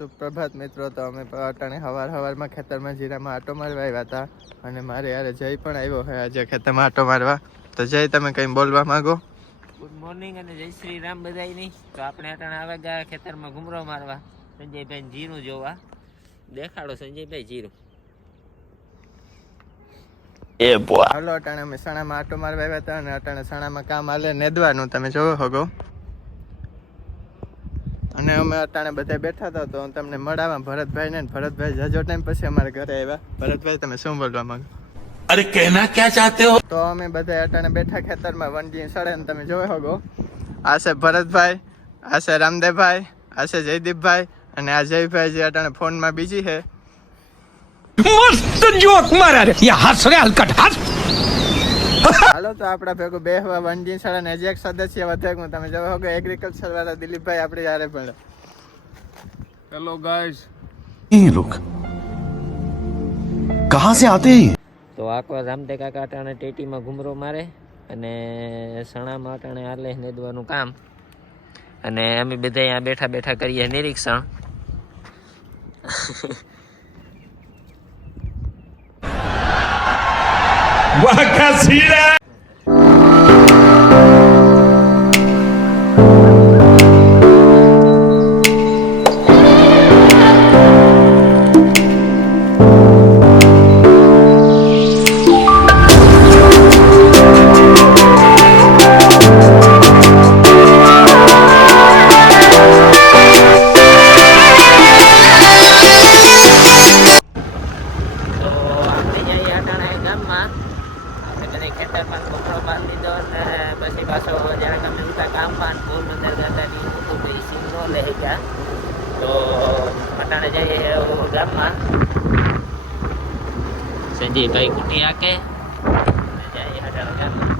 સુપ્રભાત મિત્રો. તો અમે અટાણે હવારમાં ખેતરમાં જીરામાં આટો મારવા આવ્યા હતા અને મારે યાર જય પણ આવ્યો છે આજે ખેતરમાં આટો મારવા. તો જય, તમે કંઈ બોલવા માંગો? ગુડ મોર્નિંગ અને જય શ્રી રામ બધાયની. તો આપણે અટાણે આવે ગયા ખેતરમાં ઘૂમરો મારવા, સંજયભાઈ જીરું જોવા. દેખાડો સંજયભાઈ જીરું. હાલો, અટાણે અમે સણામાં આટો મારવા આવ્યા હતા અને અટાણે સણામાં કામ હાલે નેદવાનું, તમે જોવો હોગો. અને અમે અટાણે બધા બેઠા હતા તો હું તમને મળાવા ભરતભાઈ ને. ભરતભાઈ જાજો ટાઈમ પછી અમારા ઘરે આવ્યા. ભરતભાઈ, તમે શું બોલવા માંગો? અરે કહેના ક્યાં ચાહતે હો? તો અમે બધા અટાણે બેઠા ખેતરમાં વનજી સડે ને તમે જોઈ હોગો. આ છે ભરતભાઈ, આ છે રામદેવભાઈ, આ છે જયદીપભાઈ અને આ જયભાઈ જે અટાણે ફોનમાં બીજી છે. મસ્ત જોક મારા રે, યા હસ રે હલકટ હસ. હાલો, તો આપડા ભેગું બેહવા વનજી શાળા ને હજી એક સદસ્ય વધે. તમે જોવા હોગો એગ્રીકલ્ચર વાળા દિલીપભાઈ આપણે યારે પણ. हेलो गाइस, ये लोग कहाँ से आते हैं? તો આકવા રામદે કાકા અટાણે ટેટીમાં ઘૂમરો મારે અને સણામાં અટાણે હાલે નેદવાનું કામ. અને અમે બધા અહીંયા બેઠા બેઠા કરીએ નિરીક્ષણ. वाह क्या सीन है. ખેતરમાં ઘૂમરો બાંધી દીધો અને પછી પાછો જ્યારે તમે ઉઠા કામ પાન પોરબંદર ગાતાની મૂકું તો એ સીમનો લઈ ગયા. તો અટાણે જઈએ ગામમાં. સંજયભાઈ કુટી હાકે જઈએ અટાણે ગામમાં.